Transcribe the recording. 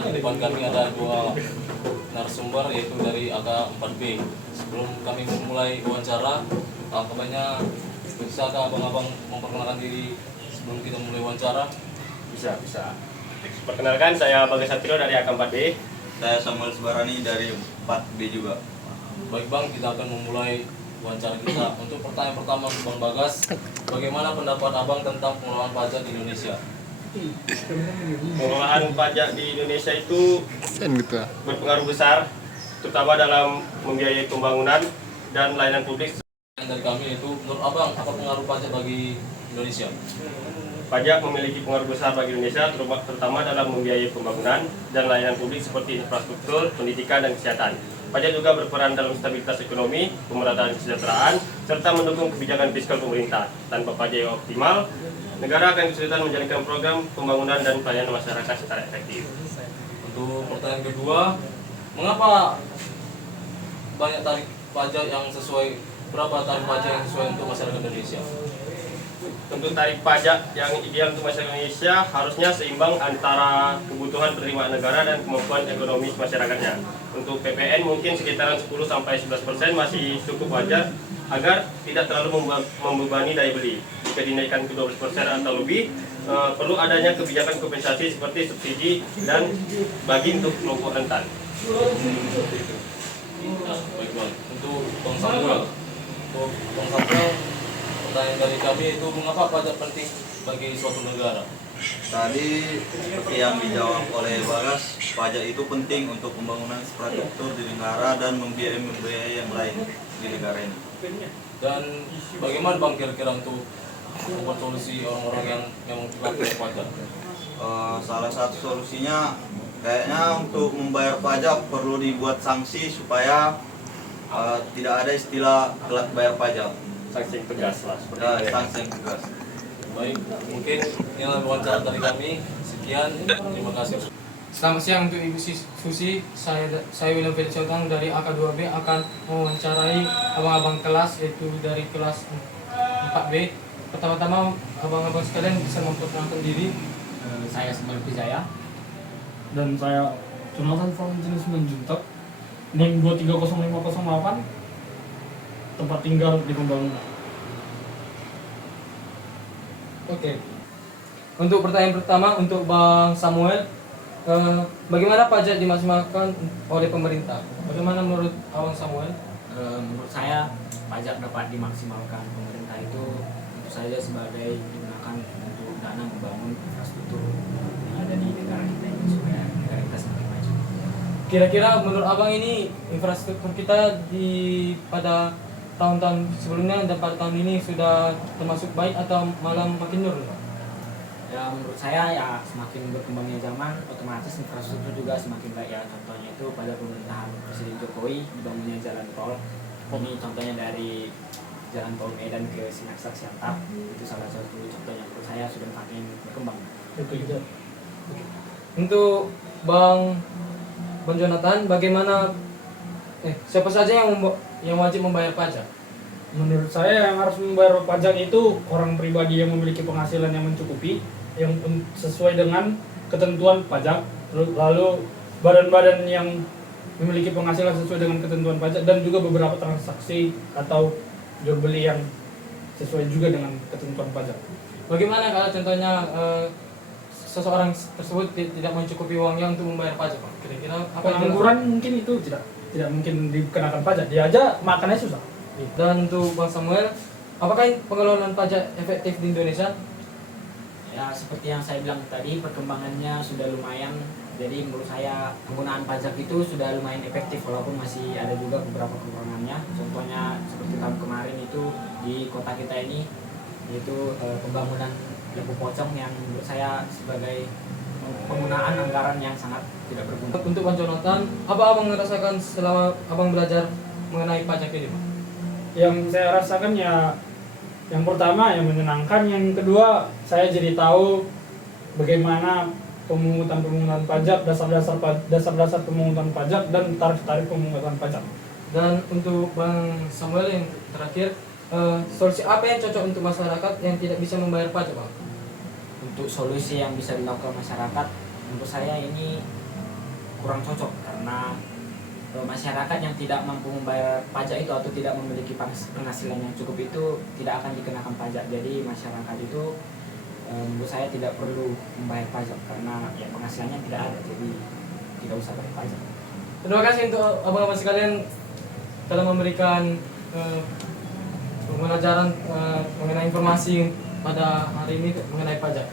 dan di depan kami ada dua narasumber yaitu dari AK4B. Sebelum kami memulai wawancara, kabarnya bisakah abang-abang memperkenalkan diri sebelum kita mulai wawancara? Bisa. Perkenalkan, saya Bagas Satrio dari AK4B. Saya Samuel Sebarani dari 4B juga. Baik Bang, kita akan memulai wawancara kita. Untuk pertanyaan pertama Bang Bagas, bagaimana pendapat Abang tentang pengelolaan pajak di Indonesia? Pengelolaan pajak di Indonesia itu berpengaruh besar, terutama dalam membiayai pembangunan dan layanan publik. Dari kami itu, menurut Abang, apa pengaruh pajak bagi Indonesia? Pajak memiliki pengaruh besar bagi Indonesia, terutama dalam membiayai pembangunan dan layanan publik seperti infrastruktur, pendidikan, dan kesehatan. Pajak juga berperan dalam stabilitas ekonomi, pemerataan kesejahteraan, serta mendukung kebijakan fiskal pemerintah. Tanpa pajak yang optimal, negara akan kesulitan menjalankan program pembangunan dan pelayanan masyarakat secara efektif. Untuk pertanyaan kedua, mengapa banyak tarif pajak yang sesuai, berapa tarif pajak yang sesuai untuk masyarakat Indonesia? Untuk tarif pajak yang ideal untuk masyarakat Indonesia harusnya seimbang antara kebutuhan penerimaan negara dan kemampuan ekonomi masyarakatnya. Untuk PPN mungkin sekitaran 10-11% masih cukup wajar agar tidak terlalu membebani daya beli. Jika dinaikkan ke 12% atau lebih, perlu adanya kebijakan kompensasi seperti subsidi dan bagi untuk kelompok rentan. Baik Bang, untuk Bang Samuel, pertanyaan dari kami itu mengapa pajak penting bagi suatu negara? Tadi seperti yang dijawab oleh Bagas, pajak itu penting untuk pembangunan infrastruktur di negara dan membiayai yang lain di negara ini. Dan bagaimana Bang kira-kira untuk membuat solusi orang-orang yang memang tidak bayar pajak? Salah satu solusinya kayaknya untuk membayar pajak perlu dibuat sanksi supaya tidak ada istilah telat bayar pajak. Sanksi yang tegas lah seperti Ya, itu. sanksi yang tegas. Baik, mungkin inilah wawancara dari kami. Sekian, terima kasih. Selamat siang untuk Ibu Susi. Saya William Felix Otang dari AK2B akan mewawancarai abang-abang kelas, yaitu dari kelas 4B. Pertama-tama abang-abang sekalian bisa memperkenalkan diri. Saya Samuel Pijaya. Dan saya Jonathan Valentinus Menjuntak, NIM 230508, tempat tinggal di Pembangunan. Oke. Untuk pertanyaan pertama untuk Bang Samuel, bagaimana pajak dimaksimalkan oleh pemerintah? Bagaimana menurut Abang Samuel? Menurut saya pajak dapat dimaksimalkan pemerintah itu tentu saja sebagai digunakan untuk dana membangun infrastruktur yang ada di negara kita ini supaya negara kita semakin maju. Kira-kira menurut Abang ini infrastruktur kita pada tahun-tahun sebelumnya dan pada tahun ini sudah termasuk baik atau malah makin menurun? Ya menurut saya ya semakin berkembangnya zaman otomatis infrastruktur juga semakin baik ya. Contohnya itu pada pemerintahan Presiden Jokowi dibangunnya jalan tol. Ini contohnya dari jalan tol Medan ke Sinaksak Siantap, itu salah satu contohnya menurut saya sudah makin berkembang. Untuk Bang Jonathan, bagaimana siapa saja yang wajib membayar pajak? Menurut saya yang harus membayar pajak itu orang pribadi yang memiliki penghasilan yang mencukupi, yang sesuai dengan ketentuan pajak, lalu badan-badan yang memiliki penghasilan sesuai dengan ketentuan pajak, dan juga beberapa transaksi atau jual beli yang sesuai juga dengan ketentuan pajak. Bagaimana kalau contohnya seseorang tersebut tidak mencukupi uangnya untuk membayar pajak, Bang? Kira-kira apa yang Pengangguran mungkin itu tidak mungkin dikenakan pajak, dia aja makannya susah. Dan untuk Bang Samuel, apakah pengelolaan pajak efektif di Indonesia? Ya seperti yang saya bilang tadi, perkembangannya sudah lumayan. Jadi menurut saya penggunaan pajak itu sudah lumayan efektif walaupun masih ada juga beberapa kekurangannya. Contohnya seperti tahun kemarin itu di kota kita ini, yaitu pembangunan lampu pocong yang menurut saya sebagai penggunaan anggaran yang sangat tidak berguna. Untuk Bang Jonathan, apa Abang merasakan selama Abang belajar mengenai pajak ini, Bang? Yang saya rasakan ya yang pertama yang menyenangkan, yang kedua saya jadi tahu bagaimana pemungutan pajak, dasar-dasar pemungutan pajak dan tarif-tarif pemungutan pajak. Dan untuk Bang Samuel yang terakhir, solusi apa yang cocok untuk masyarakat yang tidak bisa membayar pajak, Bang? Untuk solusi yang bisa dilakukan masyarakat, menurut saya ini kurang cocok karena masyarakat yang tidak mampu membayar pajak itu atau tidak memiliki penghasilan yang cukup itu tidak akan dikenakan pajak. Jadi masyarakat itu menurut saya tidak perlu membayar pajak karena ya penghasilannya tidak ada, jadi tidak usah bayar pajak. Terima kasih untuk abang-abang sekalian telah memberikan pembelajaran mengenai informasi pada hari ini mengenai pajak.